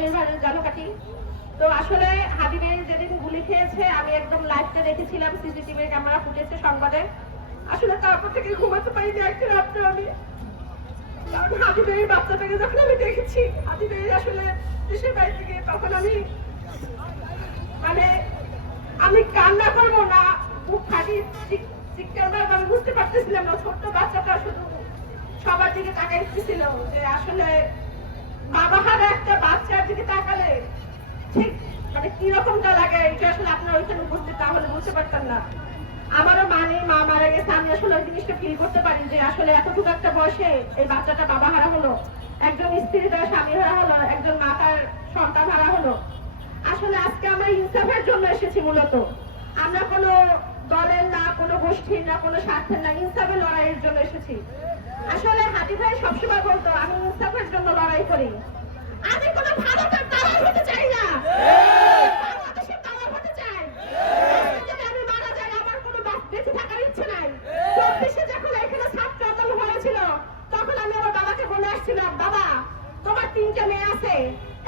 হাদিবের বাড়ির জালকাঠি। তো আসলে হাদিবের যেদিন গুলি খেয়েছে আমি একদম লাইভটা দেখেছিলাম, সিসিটিভির ক্যামেরা ফুটেছে সংবাদে। আসলে তারপর থেকে ঘুমাতে পারিনি একটা রাত্রে আমি, কারণ হাদিবের বাচ্চাটাকে যখন আমি দেখেছি, হাদিবের আসলে দেশের বাড়ি থেকে, তখন আমি মানে আমি কান্না করবো না বুক ফাটি চিৎকার মারবো, আমি বুঝতে পারতেছিলাম না। ছোট্ট বাচ্চাটা শুধু সবার দিকে তাকাইতেছিল যে আসলে বাবা হারা একটা বাচ্চার দিকে তাকালে ঠিক মানে কিরকমটা লাগে, এটা আসলে আপনার ওইখানে উপস্থিত তাহলে বুঝতে পারতাম না। আমারও মানে মা মারা গেছে, আমি আসলে ওই জিনিসটা ফিল করতে পারি যে আসলে এতটুকু একটা বয়সে এই বাচ্চাটা বাবা হারা হলো, একজন স্ত্রী তার স্বামী হারা হলো, একজন মা তার সন্তান হারা হলো। আসলে আজকে আমরা ইনসাফের জন্য এসেছি মূলত, আমরা কোনো দলের না, কোনো গোষ্ঠীর না, কোনো স্বার্থের না, ইনসাফের লড়াইয়ের জন্য এসেছি। আসলে হাতি ভাই সবসময় বলতো আমি ইনসাফের জন্য লড়াই করি, আমি কোনো ভারতের দালাল হতে চাই না, বাংলাদেশের দালাল হতে চাই। যদি আমি মারা যাই আমার কোনো বেঁচে থাকার ইচ্ছে নাই। 24-এ যখন এখানে ছাত্র আন্দোলন হয়েছিল তখন আমি আমার বাবাকে বলে আসছিলাম, বাবা তোমার 3টে মেয়ে আছে,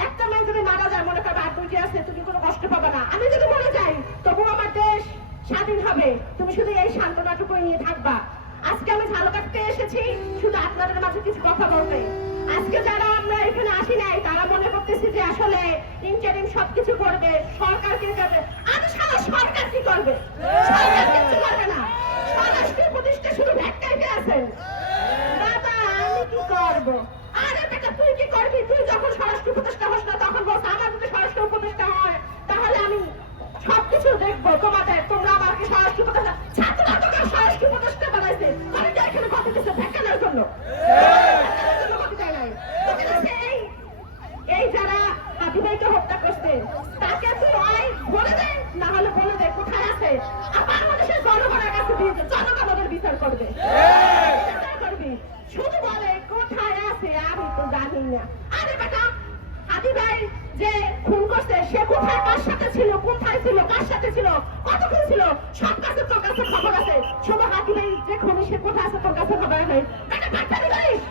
একটা মেয়ে যদি মারা যায় মনে করবে আর 2টি আছে, তুমি কোনো কষ্ট পাবে না। আমি যদি মরে যাই তবু আমার দেশ স্বাধীন হবে, তুমি শুধু এই সান্ত্বনাটুকু নিয়ে থাকবা। আজকে আমি ঝালকাঠিতে এসেছি শুধু আপনাদের মাঝে কিছু কথা বলতে। আজকে যারা আমরা এখানে আসি নাই তারা মনে করতেছি যে আসলে ইন্টারিম সবকিছু করবে, সরকার কি করবে। আমি সারা সরকার কি করবে? সরকার কিছু করবে না, স্বরাষ্ট্র প্রতিষ্ঠা শুধু ভ্যাটকাইতে আছেন। বাবা আমি কি করব? আরে বেটা তুই কি করবি? তুই যখন স্বরাষ্ট্র উপদেষ্টা হস না তখন বলছ আমার যদি স্বরাষ্ট্র উপদেষ্টা হয় তাহলে আমি সবকিছু দেখবো তোমাদের, তোমরা আমাকে স্বরাষ্ট্র উপদেষ্টা, ছাত্ররা তোকে স্বরাষ্ট্র উপদেষ্টা বানাইছে, তাহলে এখানে কথা দিচ্ছে ভ্যাকানের জন্য। এই যারা হাতি ভাইকে হত্যা করছে তাকে তুই হয় বলে দে, না হলে বলে দে কোথায় আছে, বাংলাদেশের জনগণের কাছে দিয়ে দে, জনগণ ওদের বিচার করবে। করবি শুধু বলে কোথায় আছে আমি তো জানি না। আরে বেটা হাতি ভাই যে খুন করছে সে কোথায় কার সাথে ছিল, কোথায় ছিল, কার সাথে ছিল, কতক্ষণ ছিল, সব কাছে তোর কাছে খবর আছে। শুধু হাতি ভাই যে খুনি সে কোথায় আছে তোর কাছে খবর নেই। বেটা বাটপারি করিস,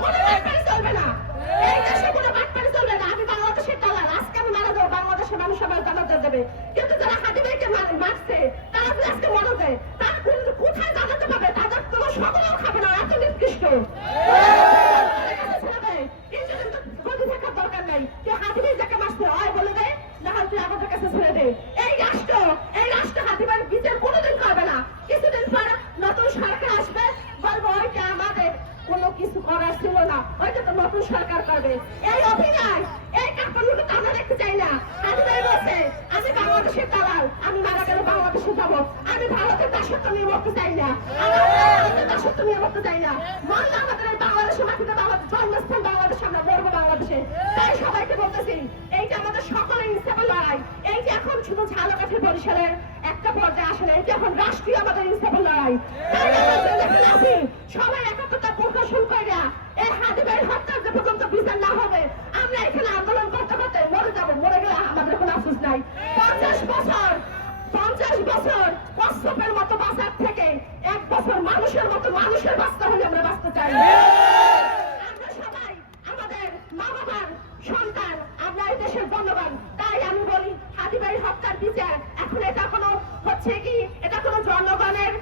কোনো বাটপারি চলবে না, এই দেশে কোনো বাটপারি চলবে না। আমি বাংলাদেশের দালাল, আজকে আমি মারা যাবো, বাংলাদেশের মানুষ সবাই জানাতে যাবে, কিন্তু যারা হাতি ভাইকে মারছে তারা যদি আজকে মনে যায় তার কোথায় জানাতে পারবে, তাদের কোনো সকলেও খাবে না, এত নিকৃষ্ট। দরকার নাই হাতি ভাই যাকে মারছে হয় বলে দেয়, না হয় তুই আমাদের কাছে ছেড়ে দে। এই রাষ্ট্র হাতি ভাইয়ের বিচার কোনোদিন করবে না। কিছুদিন পর নতুন সরকার আসবে, বলবো ওইটা আমাদের কোনো কিছু করার ছিল না, ওইটা তো নতুন সরকার করবে। এই অভিনয় এই কাপড়গুলো তো আমরা দেখতে চাই না। হাতি ভাই বলছে আমি বাংলাদেশের দালাল, আমি মারা গেলে বাংলাদেশে যাবো, আমি ভারতের দাসত্ব নিয়ে মরতে চাই না, ভারতের দাসত্ব নিয়ে মরতে চাই না। মরলে আমাদের এই বাংলাদেশের মাটিতে বাংলাদেশ জন্মস্থান, বাংলাদেশে আমরা মরবো বাংলাদেশে। তাই সবাইকে বলতেছি এইটা আমাদের সকলের ইনসাফের লড়াই। এই যে এখন শুধু ঝালকাঠি বরিশালের একটা পর্যায়ে আসলে এই যে এখন রাষ্ট্রীয় আমাদের ইনসাফের লড়াই। সবাই একাত্মতা প্রকাশন করে এই হাতি ভাইয়ের হত্যার যে পর্যন্ত বিচার না হবে আমরা এখানে আন্দোলন করতে করতে মরে যাবো, মরে গেলে আমাদের কোনো আফসোস নাই। 50 বছর কচ্ছপের মতো বাঁচার থেকে 1 বছর মানুষের মতো মানুষের বাঁচতে হলে আমরা বাঁচতে চাই। আমরা সবাই আমাদের মা বাবার সন্তান, আমরা এই দেশের জনগণ। তাই আমি বলি হাতি ভাই হত্যার বিচার এখন এটা কোনো হচ্ছে কি, এটা কোনো জনগণের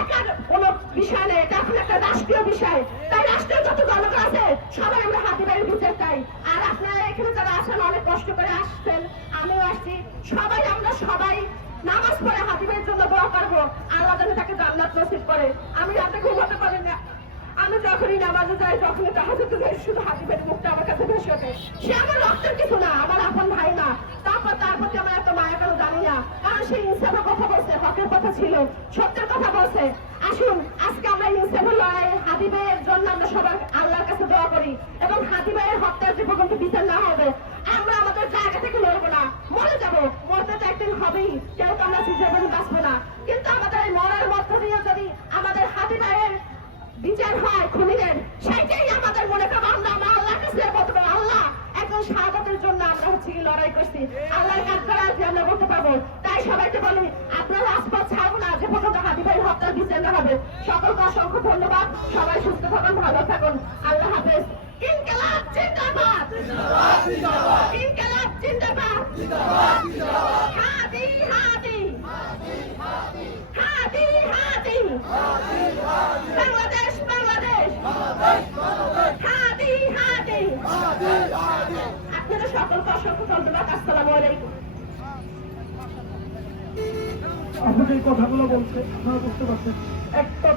একার কোনো বিষয় নেই, এটা এখন একটা রাষ্ট্রীয় বিষয়। তাই রাষ্ট্রীয় যত জনগণ আছে সবাই আমরা হাতি ভাইয়ের বিচার চাই। আর আপনারা এখানে যারা আসেন অনেক কষ্ট করে আসছেন, আমিও আসছি, সবাই আমরা সবাই নামাজ পড়ে হাতি ভাইয়ের জন্য দোয়া করবো, আল্লাহ যেন তাকে জান্নাত নসিব করে। আমি রাতে ঘুমাতে পারি না, আমি যখনই নামাজে যাই তখনই তাহাজ্জুদে যাই, শুধু হাতি ভাইয়ের মুখটা আমার কাছে ভেসে ওঠে। সে আমার রক্তের কিছু না, আমার আপন ভাই না, তার প্রতি আমার এত মায়া কেন জানি না, কারণ সে ইনসাফের কথা বলছে, হকের কথা ছিল, সত্যের কথা বলছে। আসুন আজকে আমরা ইনসাফের লড়াই হাতি ভাইয়ের জন্য আমরা সবাই আল্লাহর কাছে দোয়া করি, এবং হাতি ভাইয়ের হত্যার যে পর্যন্ত বিচার না হবে আমরা আমাদের জায়গা থেকে লড়বো না, মরে যাবো, মরতে তো একদিন হবেই, কেউ তো আমরা জীবন বাঁচবো না। কিন্তু আমাদের এই মরার মধ্য দিয়ে যদি আমাদের হাতি ভাইয়ের বিচার হয় খুনিদের, সেটাই আমাদের মনে করবো আমরা আল্লাহর কাছে বলতে পারবো আল্লাহ একজন শাহাদাতের জন্য আমরা হচ্ছে কি লড়াই করছি, আল্লাহর কাজ করা আছে আমরা বলতে পারবো। তাই সবাইকে বলি আপনারা রাজপথ ছাড়বো না যে পর্যন্ত হাতি ভাই হত্যার বিচার না হবে। সকলকে অসংখ্য ধন্যবাদ, সবাই সুস্থ থাকুন, ভালো থাকুন, আল্লাহ হাফেজ। ইনকিলাব জিন্দাবাদ। ইনকিলাব জিন্দাবাদ হাদি হাদি হাদি হাদি বাংলাদেশ বাংলাদেশ হাদি হাদি আপনাদের সকলকে অসংখ্য ধন্যবাদ। আসসালামু আলাইকুম। আপনি এই কথাগুলো বলছে আপনারা বুঝতে পারছেন, একটা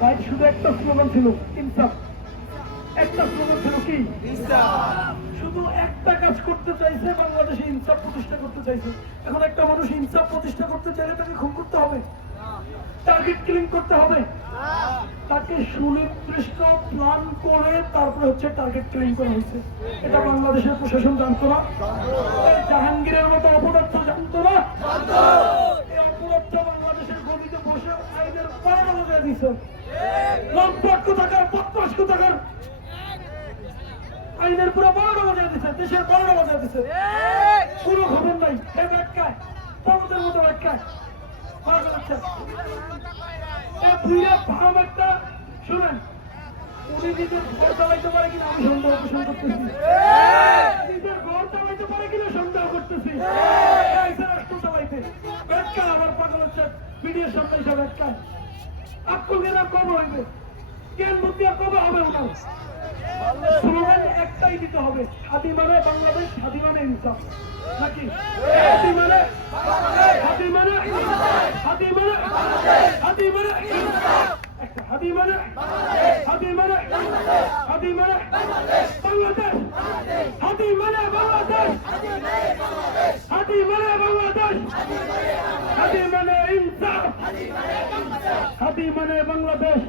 বাইক শুধু একটা স্লোগান ছিল ইনসাফ, একটা স্লোগান ছিল কি শুধু একটা কাজ করতে চাইছে, বাংলাদেশে ইনসাফ প্রতিষ্ঠা করতে চাইছে। এখন একটা মানুষ ইনসাফ প্রতিষ্ঠা করতে চাইলে তাকে খুন করতে হবে, টার্গেট কিলিং করতে হবে, তাকে সুনির্দিষ্ট প্ল্যান করে তারপরে হচ্ছে টার্গেট কিলিং করা হয়েছে। এটা বাংলাদেশের প্রশাসন জানতো না, জাহাঙ্গীরের মতো অপদার্থ জানতো না। এই অপরাধ বাংলাদেশের গদিতে বসে আইনের পাড়া বজায় দিচ্ছে, লম্পট কোথাকার বদমাশ কোথাকার আইনের পুরো বারোটা বজায় দিচ্ছে, দেশের বারোটা বজায় দিচ্ছে। কোনো খবর নাই, এ ব্যাখ্যায় পর্বতের মতো ব্যাখ্যায় ভাব একটা শুনেন। উনি নিজের ঘর চালাইতে পারে কিনা আমি সন্দেহ পোষণ করতেছি, নিজের ঘর চালাইতে পারে কিনা সন্দেহ করতেছি, রাষ্ট্র চালাইতে ব্যাখ্যা আমার পাগল হচ্ছে মিডিয়ার সামনে এসে ব্যাখ্যা আত্মজ্ঞান কবে হইবে, জ্ঞান বুদ্ধি আর কবে হবে ওনার। স্লোগান একটাই দিতে হবে, হাদি মানে বাংলাদেশ, হাদি মানে ইনসাফ, নাকি হাদি মানে হাদি মানে হাদি মানে হাদি মানে একটা হাদি মানে হাদি মানে হাদি মানে বাংলাদেশ, হাদি মানে বাংলাদেশ, হাদি মানে বাংলাদেশ, হাদি মানে ইনসাফ, হাদি মানে বাংলাদেশ।